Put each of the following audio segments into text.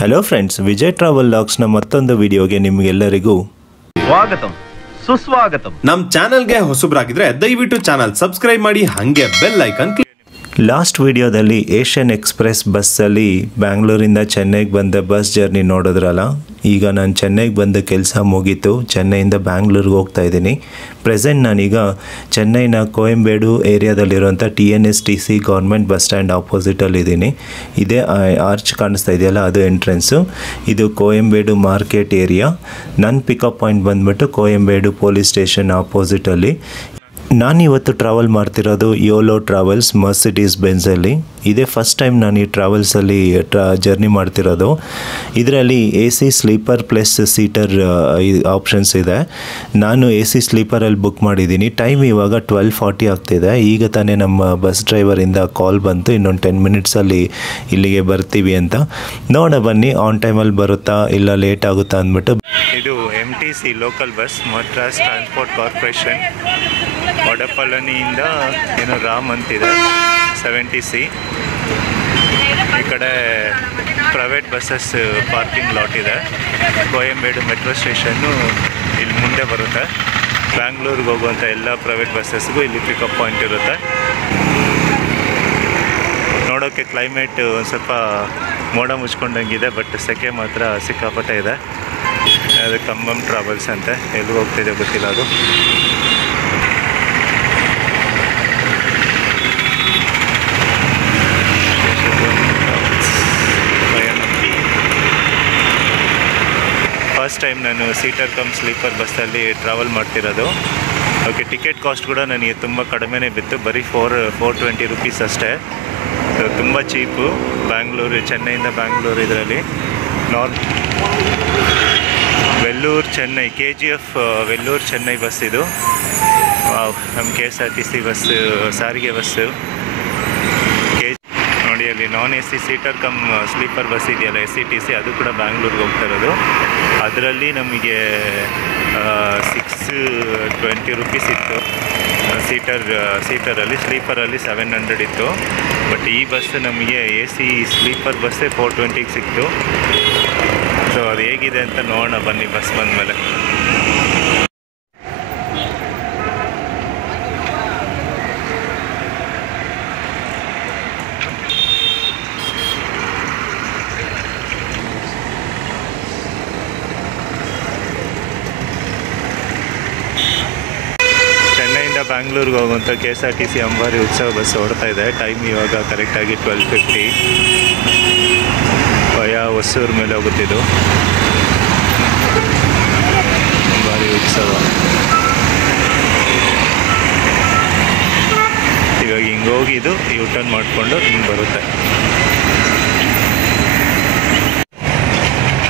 Hello friends, Vijay travel ಲಾಗ್ಸ್ನ ಮತ್ತೊಂದು ವಿಡಿಯೋಗೆ ನಿಮಗೆಲ್ಲರಿಗೂ ಸ್ವಾಗತಂ ಸುಸ್ವಾಗತಂ. ನಮ್ಮ ಚಾನೆಲ್ಗೆ ಹೊಸಬರಾಗಿದ್ರೆ ದಯವಿಟ್ಟು ಚಾನೆಲ್ ಸಬ್ಸ್ಕ್ರೈಬ್ ಮಾಡಿ, ಹಾಗೆ ಬೆಲ್ ಐಕಾನ್ ಕ್ಲಿಕ್. ಲಾಸ್ಟ್ ವಿಡಿಯೋದಲ್ಲಿ ಏಷ್ಯನ್ ಎಕ್ಸ್ಪ್ರೆಸ್ ಬಸ್ಸಲ್ಲಿ ಬ್ಯಾಂಗ್ಳೂರಿಂದ ಚೆನ್ನೈಗೆ ಬಂದ ಬಸ್ ಜರ್ನಿ ನೋಡಿದ್ರಲ್ಲ. ಈಗ ನಾನು ಚೆನ್ನೈಗೆ ಬಂದ ಕೆಲಸ ಮುಗೀತು. ಚೆನ್ನೈಯಿಂದ ಬ್ಯಾಂಗ್ಳೂರಿಗೆ ಹೋಗ್ತಾ ಇದ್ದೀನಿ. ಪ್ರೆಸೆಂಟ್ ನಾನೀಗ ಚೆನ್ನೈನ ಕೊಯಂಬೇಡು ಏರಿಯಾದಲ್ಲಿರುವಂಥ TNSTC ಗೌರ್ಮೆಂಟ್ ಬಸ್ ಸ್ಟ್ಯಾಂಡ್ ಆಪೋಸಿಟಲ್ಲಿದ್ದೀನಿ. ಇದೇ ಆರ್ಚ್ ಕಾಣಿಸ್ತಾ ಇದೆಯಲ್ಲ, ಅದು ಎಂಟ್ರೆನ್ಸು. ಇದು ಕೊಯಂಬೇಡು ಮಾರ್ಕೆಟ್ ಏರಿಯಾ. ನನ್ನ ಪಿಕಪ್ ಪಾಯಿಂಟ್ ಬಂದುಬಿಟ್ಟು ಕೊಯಂಬೇಡು ಪೊಲೀಸ್ ಸ್ಟೇಷನ್ ಆಪೋಸಿಟಲ್ಲಿ. ನಾನಿವತ್ತು ಟ್ರಾವೆಲ್ ಮಾಡ್ತಿರೋದು ಯೋಲೋ ಟ್ರಾವೆಲ್ಸ್ ಮರ್ಸಿಡೀಸ್ ಬೆಂಝಲ್ಲಿ. ಇದೇ ಫಸ್ಟ್ ಟೈಮ್ ನಾನು ಈ ಟ್ರಾವೆಲ್ಸಲ್ಲಿ ಜರ್ನಿ ಮಾಡ್ತಿರೋದು. ಇದರಲ್ಲಿ AC sleeper plus seater options ಇದೆ. ನಾನು AC ಸ್ಲೀಪರಲ್ಲಿ ಬುಕ್ ಮಾಡಿದ್ದೀನಿ. ಟೈಮ್ ಇವಾಗ 12:40 ಆಗ್ತಿದೆ. ಈಗ ತಾನೇ ನಮ್ಮ ಬಸ್ ಡ್ರೈವರಿಂದ ಕಾಲ್ ಬಂತು, ಇನ್ನೊಂದು 10 ಮಿನಿಟ್ಸಲ್ಲಿ ಇಲ್ಲಿಗೆ ಬರ್ತೀವಿ ಅಂತ. ನೋಡ ಬನ್ನಿ, ಆನ್ ಟೈಮಲ್ಲಿ ಬರುತ್ತಾ ಇಲ್ಲ ಲೇಟ್ ಆಗುತ್ತಾ ಅಂದ್ಬಿಟ್ಟು. ಇದು MTC local bus, Madras transport corporation. ವಡಪಳನಿಯಿಂದ ಏನೋ ರಾಮ್ ಅಂತಿದೆ 70C. ಈ ಕಡೆ ಪ್ರೈವೇಟ್ ಬಸ್ಸಸ್ ಪಾರ್ಕಿಂಗ್ ಲಾಟ್ ಇದೆ. ಕೊಯಂಬೇಡು ಮೆಟ್ರೋ ಸ್ಟೇಷನ್ನು ಇಲ್ಲಿ ಮುಂದೆ ಬರುತ್ತೆ. ಬ್ಯಾಂಗ್ಳೂರಿಗೆ ಹೋಗುವಂಥ ಎಲ್ಲ ಪ್ರೈವೇಟ್ ಬಸ್ಸಸ್ಗೂ ಇಲ್ಲಿ ಪಿಕಪ್ ಪಾಯಿಂಟ್ ಇರುತ್ತೆ. ನೋಡೋಕ್ಕೆ ಕ್ಲೈಮೇಟ್ ಒಂದು ಸ್ವಲ್ಪ ಮೋಡ ಮುಚ್ಕೊಂಡಂಗಿದೆ, ಬಟ್ ಸೆಕೆ ಮಾತ್ರ ಸಿಕ್ಕಾಪಟ್ಟೆ ಇದೆ. ಅದು ಕಂಬಮ್ ಟ್ರಾವೆಲ್ಸ್ ಅಂತ, ಎಲ್ಲಿ ಹೋಗ್ತಿದೆ ಗೊತ್ತಿಲ್ಲ ಅದು. ಫಸ್ಟ್ ಟೈಮ್ ನಾನು ಸೀಟರ್ ಕಮ್ ಸ್ಲೀಪರ್ ಬಸ್ಸಲ್ಲಿ ಟ್ರಾವೆಲ್ ಮಾಡ್ತಿರೋದು. ಓಕೆ, ಟಿಕೆಟ್ ಕಾಸ್ಟ್ ಕೂಡ ನನಗೆ ತುಂಬ ಕಡಿಮೆನೇ ಬಿತ್ತು, ಬರೀ 420 ರುಪೀಸ್ ಅಷ್ಟೇ. ತುಂಬ ಚೀಪು. ಬ್ಯಾಂಗ್ಳೂರು, ಚೆನ್ನೈಯಿಂದ ಬ್ಯಾಂಗ್ಳೂರು ಇದರಲ್ಲಿ ವೆಲ್ಲೂರು ಚೆನ್ನೈ KGF ವೆಲ್ಲೂರು ಚೆನ್ನೈ ಬಸ್ ಇದು. ನಮ್ಮ KSRTC ಬಸ್ಸು, ಸಾರಿಗೆ ಬಸ್ಸು. ನೋಡಿ ಅಲ್ಲಿ ನಾನ್ AC seater come sleeper bus ಇದೆಯಲ್ಲ, SCTC, ಅದು ಕೂಡ ಬ್ಯಾಂಗ್ಳೂರಿಗೆ ಹೋಗ್ತಾ ಇರೋದು. ಅದರಲ್ಲಿ ನಮಗೆ 620 ರುಪೀಸ್ ಇತ್ತು ಸೀಟರಲ್ಲಿ. ಸ್ಲೀಪರಲ್ಲಿ 700 ಇತ್ತು. ಬಟ್ ಈ ಬಸ್ ನಮಗೆ AC ಸ್ಲೀಪರ್ ಬಸ್ಸೇ 420ಗೆ ಸಿಕ್ತು. ಸೊ ಅದು ಹೇಗಿದೆ ಅಂತ ನೋಡೋಣ ಬನ್ನಿ ಬಸ್ ಬಂದಮೇಲೆ. ಚೆನ್ನೈಯಿಂದ ಬ್ಯಾಂಗ್ಳೂರಿಗೆ ಹೋಗುವಂಥ KSRTC ಅಂಬಾರಿ ಉತ್ಸವ ಬಸ್ ಓಡ್ತಾ ಇದೆ. ಟೈಮ್ ಇವಾಗ ಕರೆಕ್ಟಾಗಿ 12:50. ಹೊಸೂರು ಮೇಲೆ ಹೋಗುತ್ತಿದ್ದು ಅಂಬಾರಿ ಉತ್ಸವ. ಇವಾಗ ಹಿಂಗೆ ಹೋಗಿದ್ದು U-ಟರ್ನ್ ಮಾಡಿಕೊಂಡು ಹಿಂಗೆ ಬರುತ್ತೆ.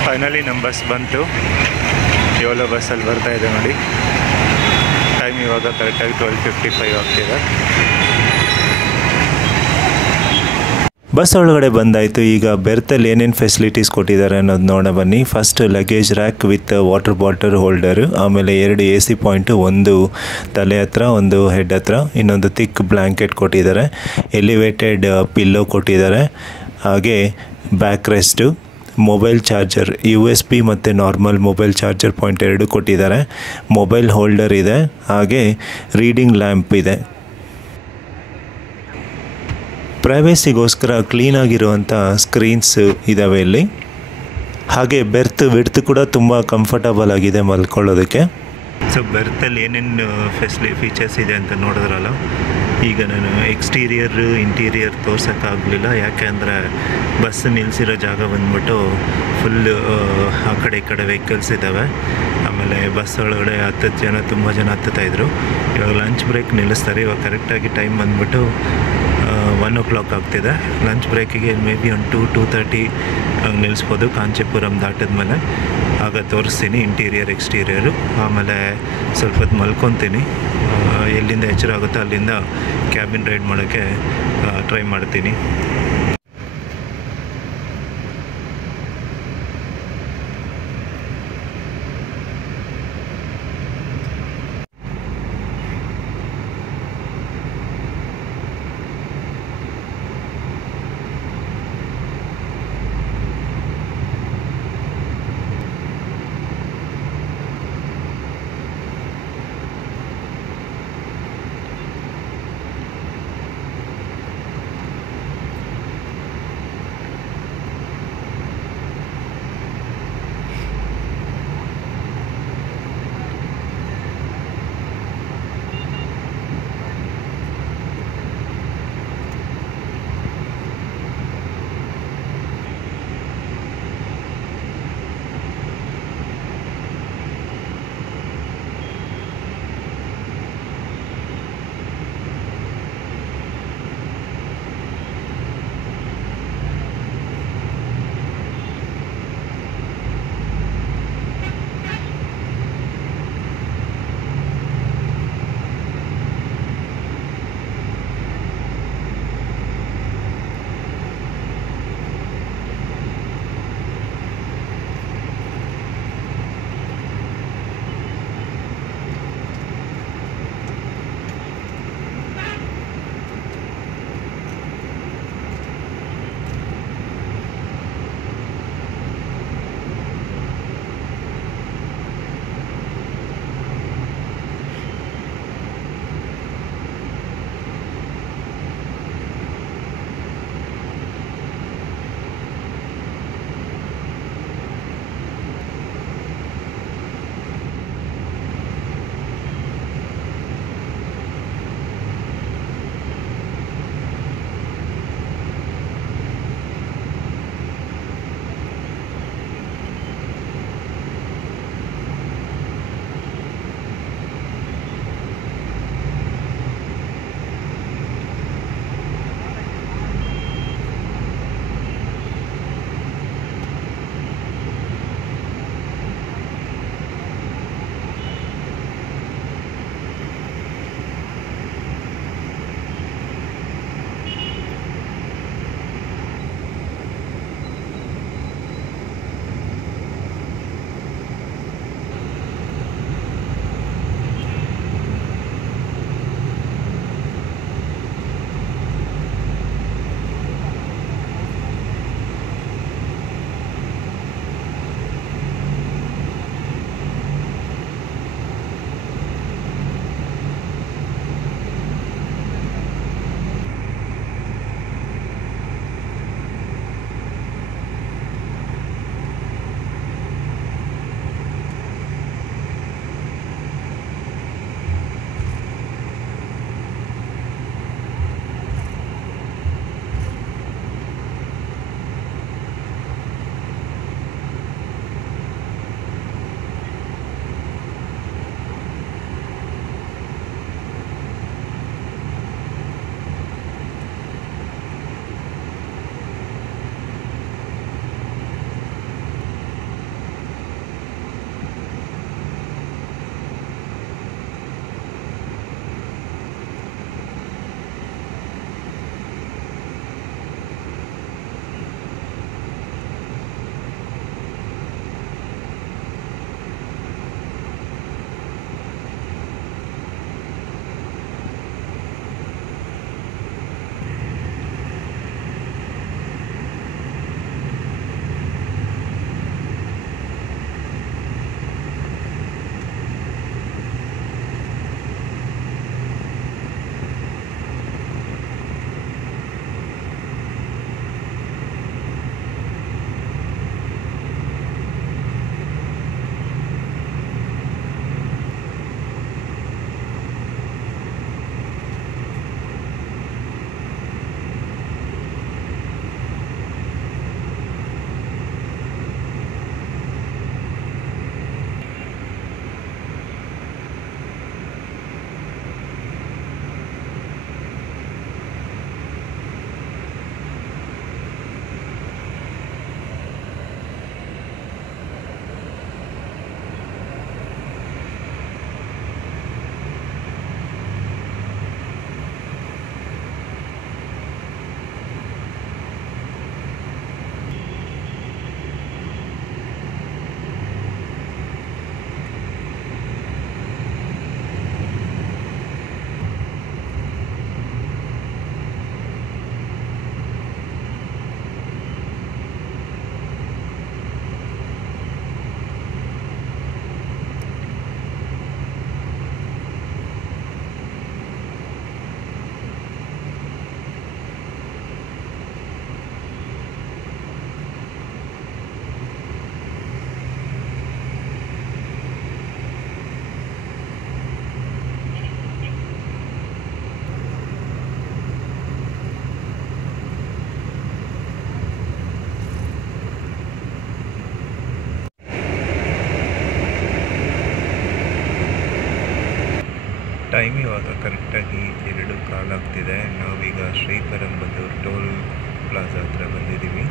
ಫೈನಲಿ ನಮ್ಮ ಬಸ್ ಬಂತು. ಯೋಲೋ ಬಸ್ಸಲ್ಲಿ ಬರ್ತಾ ಇದೆ ನೋಡಿ. ಟೈಮ್ ಇವಾಗ ಕರೆಕ್ಟಾಗಿ 12:55 ಆಗ್ತಿದೆ. ಬಸ್ ಒಳಗಡೆ ಬಂದಾಯಿತು. ಈಗ ಬೆರ್ತಲ್ಲಿ ಏನೇನು ಫೆಸಿಲಿಟೀಸ್ ಕೊಟ್ಟಿದ್ದಾರೆ ಅನ್ನೋದು ನೋಡ ಬನ್ನಿ. First luggage rack with water bottle holder, ಆಮೇಲೆ 2 AC ಪಾಯಿಂಟು, ಒಂದು ತಲೆ ಹತ್ರ, ಒಂದು ಹೆಡ್ ಹತ್ರ, ಇನ್ನೊಂದು ಥಿಕ್ ಬ್ಲ್ಯಾಂಕೆಟ್ ಕೊಟ್ಟಿದ್ದಾರೆ. ಎಲಿವೇಟೆಡ್ ಪಿಲ್ಲೋ ಕೊಟ್ಟಿದ್ದಾರೆ. ಹಾಗೆ back rest, mobile charger, USB ಮತ್ತು ನಾರ್ಮಲ್ ಮೊಬೈಲ್ ಚಾರ್ಜರ್ ಪಾಯಿಂಟ್ 2 ಕೊಟ್ಟಿದ್ದಾರೆ. ಮೊಬೈಲ್ ಹೋಲ್ಡರ್ ಇದೆ. ಹಾಗೆ ರೀಡಿಂಗ್ ಲ್ಯಾಂಪ್ ಇದೆ. ಪ್ರೈವೇಸಿಗೋಸ್ಕರ ಕ್ಲೀನಾಗಿರುವಂಥ ಸ್ಕ್ರೀನ್ಸ್ ಇದ್ದಾವೆ ಇಲ್ಲಿ. ಹಾಗೆ ಬೆರ್ತ್ ವಿಡ್ತ್ ಕೂಡ ತುಂಬ ಕಂಫರ್ಟಬಲ್ ಆಗಿದೆ ಮಲ್ಕೊಳ್ಳೋದಕ್ಕೆ. ಸೊ ಬೆರ್ತಲ್ಲಿ ಏನೇನು ಫೀಚರ್ಸ್ ಇದೆ ಅಂತ ನೋಡಿದ್ರಲ್ಲ. ಈಗ ನಾನು ಎಕ್ಸ್ಟೀರಿಯರ್ ಇಂಟೀರಿಯರ್ ತೋರ್ಸೋಕ್ಕಾಗಲಿಲ್ಲ, ಯಾಕೆಂದರೆ ಬಸ್ ನಿಲ್ಲಿಸಿರೋ ಜಾಗ ಬಂದ್ಬಿಟ್ಟು ಫುಲ್ಲು ಆ ಕಡೆ ಈ ಕಡೆ ವೆಹಿಕಲ್ಸ್ ಇದ್ದಾವೆ. ಆಮೇಲೆ ಬಸ್ ಒಳಗಡೆ ತುಂಬ ಜನ ಹತ್ತುತ್ತಾಯಿದ್ರು. ಇವಾಗ ಲಂಚ್ ಬ್ರೇಕ್ ನಿಲ್ಲಿಸ್ತಾರೆ. ಇವಾಗ ಕರೆಕ್ಟಾಗಿ ಟೈಮ್ ಬಂದ್ಬಿಟ್ಟು 1 o'clock ಆಗ್ತಿದೆ. ಲಂಚ್ ಬ್ರೇಕಿಗೆ ಮೇ ಬಿ ಒಂದು 2-2:30 ನಿಲ್ಲಿಸ್ಬೋದು. ಕಾಂಚೀಪುರಂ ದಾಟಿದ್ಮೇಲೆ ಆಗ ತೋರಿಸ್ತೀನಿ ಇಂಟೀರಿಯರ್ ಎಕ್ಸ್ಟೀರಿಯರು. ಆಮೇಲೆ ಸ್ವಲ್ಪ ಹೊತ್ತು ಮಲ್ಕೊತೀನಿ. ಎಲ್ಲಿಂದ ಎಚ್ಚರ ಆಗುತ್ತೋ ಅಲ್ಲಿಂದ ಕ್ಯಾಬಿನ್ ರೈಡ್ ಮಾಡೋಕ್ಕೆ ಟ್ರೈ ಮಾಡ್ತೀನಿ. ಟೈಮ್ ಇವಾಗ ಕರೆಕ್ಟಾಗಿ 2:15 ಆಗ್ತಿದೆ. ನಾವೀಗ ಶ್ರೀಪೆರಂಬದೂರು ಟೋಲ್ ಪ್ಲಾಜಾ ಹತ್ರ ಬಂದಿದ್ದೀವಿ.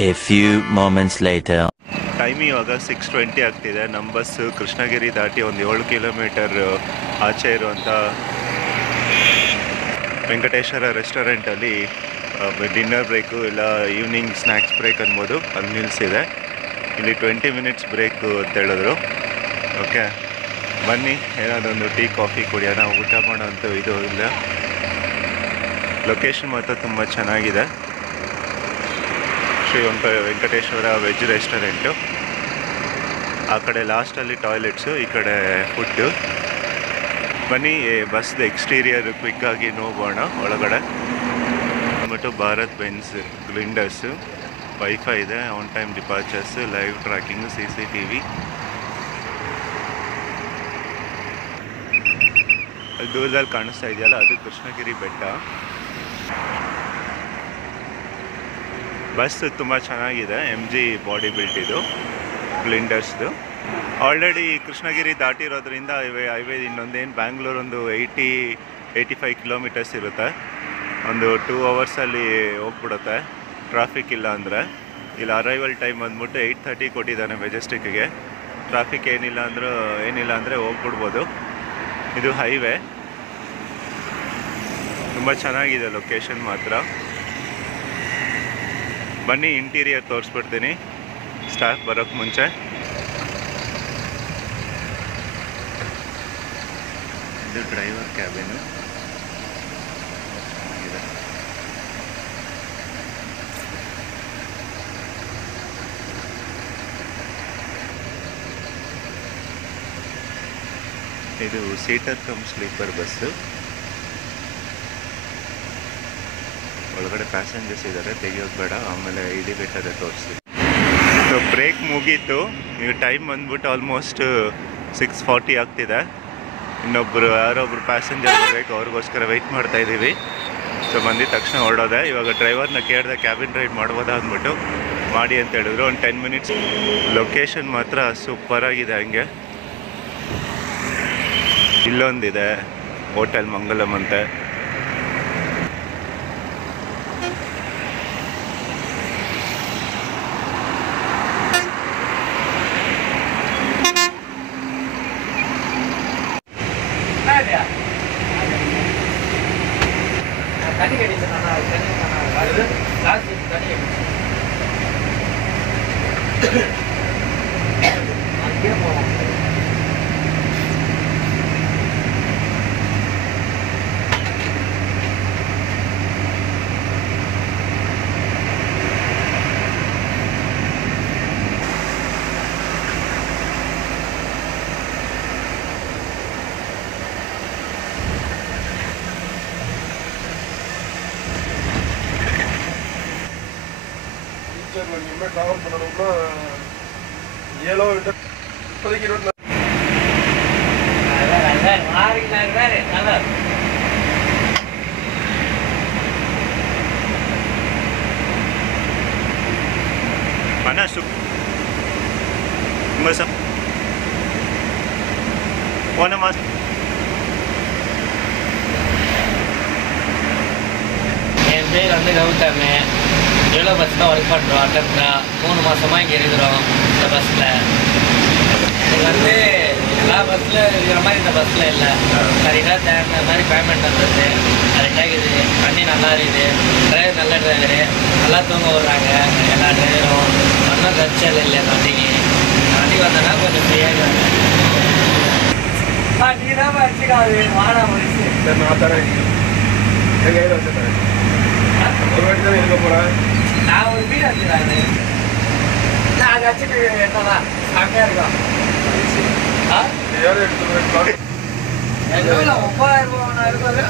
A few moments later. Time ಇವಾಗ 6:20 ಆಗ್ತಿದೆ. ನಮ್ಮ ಬಸ್ಸು ಕೃಷ್ಣಗಿರಿ ದಾಟಿ ಒಂದು 7 ಕಿಲೋಮೀಟರ್ ಆಚೆ ಇರುವಂಥ ವೆಂಕಟೇಶ್ವರ ರೆಸ್ಟೋರೆಂಟಲ್ಲಿ ಡಿನ್ನರ್ ಬ್ರೇಕು ಇಲ್ಲ ಈವ್ನಿಂಗ್ ಸ್ನ್ಯಾಕ್ಸ್ ಬ್ರೇಕ್ ಅನ್ಬೋದು, ಅಲ್ಲಿ ನಿಲ್ಲಿಸಿದೆ. ಇಲ್ಲಿ 20 ಮಿನಿಟ್ಸ್ ಬ್ರೇಕು ಅಂತ ಹೇಳಿದ್ರು. ಓಕೆ, ಬನ್ನಿ ಏನಾದೊಂದು ಟೀ ಕಾಫಿ ಕುಡಿಯೋಣ, ಊಟ ಮಾಡೋಂಥ ಇದು ಇಲ್ಲ. ಲೊಕೇಶನ್ ಮಾತ್ರ ತುಂಬ ಚೆನ್ನಾಗಿದೆ. Shri Venkateshwara veg restaurant. ಆ ಕಡೆ ಲಾಸ್ಟಲ್ಲಿ ಟಾಯ್ಲೆಟ್ಸು, ಈ ಕಡೆ ಫುಡ್ಡು. ಬನ್ನಿ ಬಸ್ದು ಎಕ್ಸ್ಟೀರಿಯರ್ ಕ್ವಿಕ್ಕಾಗಿ ನೋಡೋಣ ಒಳಗಡೆ. ಅಂದ್ಬಿಟ್ಟು ಭಾರತ್ ಬೆನ್ಸ್ ಗ್ಲಿಂಡರ್ಸು, ವೈಫೈ ಇದೆ, on time departures, live tracking, CCTV. ದೂರದಲ್ಲಿ ಕಾಣಿಸ್ತಾ ಇದೆಯಲ್ಲ ಅದು ಕೃಷ್ಣಗಿರಿ ಬೆಟ್ಟ. ಬಸ್ ತುಂಬ ಚೆನ್ನಾಗಿದೆ, MG ಬಾಡಿ ಬಿಲ್ಟ್ ಇದು ಗ್ಲಿಂಡರ್ಸ್ದು. ಆಲ್ರೆಡಿ ಕೃಷ್ಣಗಿರಿ ದಾಟಿರೋದ್ರಿಂದ ಹೈವೇ ಇನ್ನೊಂದೇನು ಬ್ಯಾಂಗ್ಳೂರು ಒಂದು 80-85 ಕಿಲೋಮೀಟರ್ಸ್ ಇರುತ್ತೆ. ಒಂದು 2 ಅವರ್ಸಲ್ಲಿ ಹೋಗ್ಬಿಡುತ್ತೆ ಟ್ರಾಫಿಕ್ ಇಲ್ಲ ಅಂದರೆ. ಇಲ್ಲಿ ಅರೈವಲ್ ಟೈಮ್ ಬಂದ್ಬಿಟ್ಟು 8:30 ಕೊಟ್ಟಿದ್ದಾನೆ ಮೆಜೆಸ್ಟಿಕ್ಗೆ. ಟ್ರಾಫಿಕ್ ಏನಿಲ್ಲ ಅಂದರೆ ಹೋಗ್ಬಿಡ್ಬೋದು. ಇದು ಹೈವೇ, ತುಂಬ ಚೆನ್ನಾಗಿದೆ ಲೊಕೇಶನ್ ಮಾತ್ರ. ಬನ್ನಿ ಇಂಟೀರಿಯರ್ ತೋರಿಸ್ಬಿಡ್ತೀನಿ ಸ್ಟಾಫ್ ಬರೋಕ್ಕೆ ಮುಂಚೆ. ಇದು ಡ್ರೈವರ್ ಕ್ಯಾಬಿನು ಇದೆ. ಇದು ಸೀಟರ್ ಕಮ್ ಸ್ಲೀಪರ್ ಬಸ್ಸು. ಒಳಗಡೆ ಪ್ಯಾಸೆಂಜರ್ಸ್ ಇದ್ದಾರೆ, ತೆಗಿಯೋದು ಬೇಡ, ಆಮೇಲೆ ಬೇಕಾದ್ರೆ ತೋರಿಸಿ. ಸೊ ಬ್ರೇಕ್ ಮುಗೀತು. ನೀವು ಟೈಮ್ ಬಂದ್ಬಿಟ್ಟು ಆಲ್ಮೋಸ್ಟ್ 6:40 ಆಗ್ತಿದೆ. ಯಾರೊಬ್ರು ಪ್ಯಾಸೆಂಜರ್ ಬರಬೇಕು, ಅವ್ರಿಗೋಸ್ಕರ ವೆಯ್ಟ್ ಮಾಡ್ತಾ ಇದ್ದೀವಿ. ಸೊ ಬಂದಿದ ತಕ್ಷಣ ಹೊರಡೋದೆ. ಇವಾಗ ಡ್ರೈವರ್ನ ಕೇಳಿದೆ ಕ್ಯಾಬಿನ್ ರೈಡ್ ಮಾಡ್ಬೋದಾ ಅಂದ್ಬಿಟ್ಟು, ಮಾಡಿ ಅಂತ ಹೇಳಿದ್ರು. ಒಂದು 10 ಮಿನಿಟ್ಸ್. ಲೊಕೇಶನ್ ಮಾತ್ರ ಸೂಪರಾಗಿದೆ. ಹಂಗೆ ಇಲ್ಲೊಂದಿದೆ ಹೋಟೆಲ್ ಮಂಗಲಂ ಅಂತ. இனிமேல் ட்ராவல் பண்ணணும்னா 7 இப்போதைக்கு 24 Hãy subscribe cho kênh Ghiền Mì Gõ để không bỏ lỡ என் பேர் வந்து கௌதம். எவ்வளோ பஸ் தான் ஒர்க் பண்ணுறோம். அட்டம்ப்டாக 3 மாதமாக இங்கே இருக்கிறோம் இந்த பஸ்ஸில். இது வந்து எல்லா பஸ்ஸில் இருக்கிற மாதிரி இந்த பஸ்ஸில் இல்லை. கரெக்டாக தேர்ந்த மாதிரி பேமெண்ட் வந்துடுது. கரெக்டாக இருக்குது. வண்டி நல்லா இருக்குது. டிரைவர் நல்ல டிரைவரு. நல்லா தூங்க விடுறாங்க எல்லா டிரைவரும். ஒன்றும் கச்சல் இல்லை வண்டிக்கு. வண்டிக்கு வந்தோன்னா கொஞ்சம் ஃப்ரீயாக இருக்காங்க. நீ தான் வச்சுக்காது வாடா முடிச்சு. நான் தரேன், என் கையில் வச்சு தரேன். ஒரு வாட்டி தானே இருக்க போகிறேன். நான் ஒரு வீடு வச்சுக்கிறாங்க. நான் வச்சுட்டு என்னதான் செம்மையாக இருக்கும். யாரும் எடுத்து போய் எவ்வளோ 3000 ரூபா இருக்காது.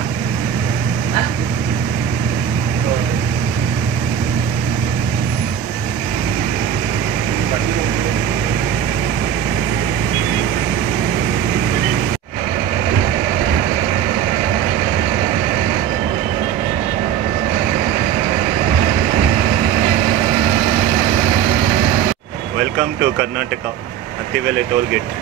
Welcome to Karnataka, Attivele toll gate.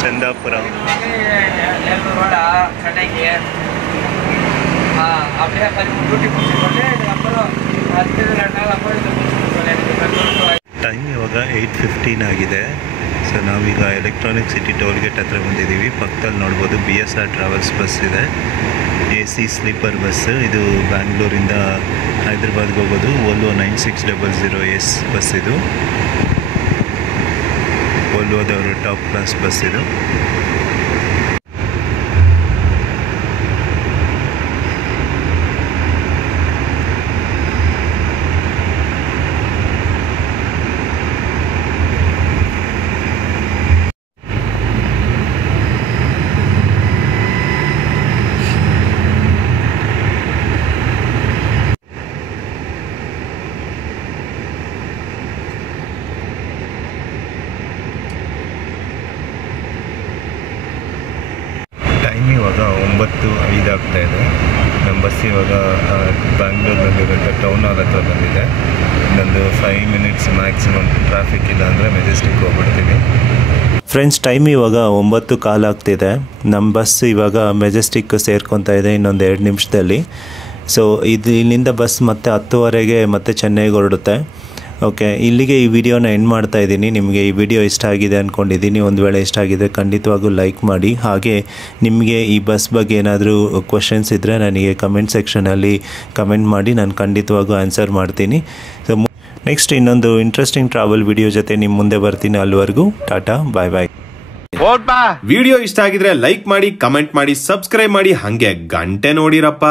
Chandapura. சென்னைக்கு அப்படியே 13 டியூட்டி முடிச்சுக்கொண்டு இதுக்கப்புறம் 2 நாள் அப்புறம் ಟೈಮ್ ಇವಾಗ 8:15 ಆಗಿದೆ. ಸೊ ನಾವೀಗ ಎಲೆಕ್ಟ್ರಾನಿಕ್ ಸಿಟಿ ಟೋಲ್ ಗೇಟ್ ಹತ್ರ ಬಂದಿದ್ದೀವಿ. ಪಕ್ಕದಲ್ಲಿ ನೋಡ್ಬೋದು BSR ಟ್ರಾವೆಲ್ಸ್ ಬಸ್ ಇದೆ. AC sleeper bus. ಇದು ಬ್ಯಾಂಗ್ಳೂರಿಂದ ಹೈದ್ರಾಬಾದ್ಗೆ ಹೋಗೋದು Volvo 9600S ಬಸ್. ಇದು ವೋಲ್ವೋದವರು ಟಾಪ್ ಕ್ಲಾಸ್ ಬಸ್ ಇದು. ಟೈಮ್ ಇವಾಗ 9:05 ಆಗ್ತಾಯಿದೆ. ನಮ್ಮ ಬಸ್ ಇವಾಗ ಬ್ಯಾಂಗ್ಳೂರಿನಲ್ಲಿರುವಂಥ ಟೌನ್ ಹಾಲ್ ಹತ್ರ ಬಂದಿದೆ. ಇನ್ನೊಂದು 5 ಮಿನಿಟ್ಸ್ ಮ್ಯಾಕ್ಸಿಮಮ್ ಟ್ರಾಫಿಕ್ ಇಲ್ಲ ಅಂದರೆ ಮೆಜೆಸ್ಟಿಕ್ ಹೋಗ್ಬಿಡ್ತೀವಿ. ಫ್ರೆಂಡ್ಸ್, ಟೈಮ್ ಇವಾಗ 9:15 ಆಗ್ತಿದೆ. ನಮ್ಮ ಬಸ್ ಇವಾಗ ಮೆಜೆಸ್ಟಿಕ್ ಸೇರ್ಕೊತಾ ಇದೆ ಇನ್ನೊಂದು 2 ನಿಮಿಷದಲ್ಲಿ. ಸೊ ಇಲ್ಲಿಂದ ಬಸ್ ಮತ್ತೆ 10:30ಗೆ ಮತ್ತೆ ಚೆನ್ನೈಗೆ ಹೊರಡುತ್ತೆ. ಓಕೆ, ಇಲ್ಲಿಗೆ ಈ ವಿಡಿಯೋನ ಎಂಡ್ ಮಾಡ್ತಾ ಇದ್ದೀನಿ. ನಿಮಗೆ ಈ ವಿಡಿಯೋ ಇಷ್ಟ ಆಗಿದೆ ಅಂದ್ಕೊಂಡಿದ್ದೀನಿ. ಒಂದು ವೇಳೆ ಇಷ್ಟ ಆಗಿದೆ ಖಂಡಿತವಾಗೂ ಲೈಕ್ ಮಾಡಿ. ಹಾಗೆ ನಿಮಗೆ ಈ ಬಸ್ ಬಗ್ಗೆ ಏನಾದರೂ ಕ್ವಶನ್ಸ್ ಇದ್ದರೆ ನನಗೆ ಕಮೆಂಟ್ ಸೆಕ್ಷನಲ್ಲಿ ಕಮೆಂಟ್ ಮಾಡಿ, ನಾನು ಖಂಡಿತವಾಗೂ ಆನ್ಸರ್ ಮಾಡ್ತೀನಿ. ಸೊ ನೆಕ್ಸ್ಟ್ ಇನ್ನೊಂದು ಇಂಟ್ರೆಸ್ಟಿಂಗ್ ಟ್ರಾವೆಲ್ ವಿಡಿಯೋ ಜೊತೆ ನಿಮ್ಮ ಮುಂದೆ ಬರ್ತೀನಿ. ಅಲ್ಲಿವರೆಗೂ ಟಾಟಾ, ಬಾಯ್ ಬಾಯ್. ವಿಡಿಯೋ ಇಷ್ಟ ಆಗಿದ್ರೆ ಲೈಕ್ ಮಾಡಿ, ಕಮೆಂಟ್ ಮಾಡಿ, ಸಬ್ಸ್ಕ್ರೈಬ್ ಮಾಡಿ, ಹಂಗೆ ಗಂಟೆ ನೋಡಿರಪ್ಪ.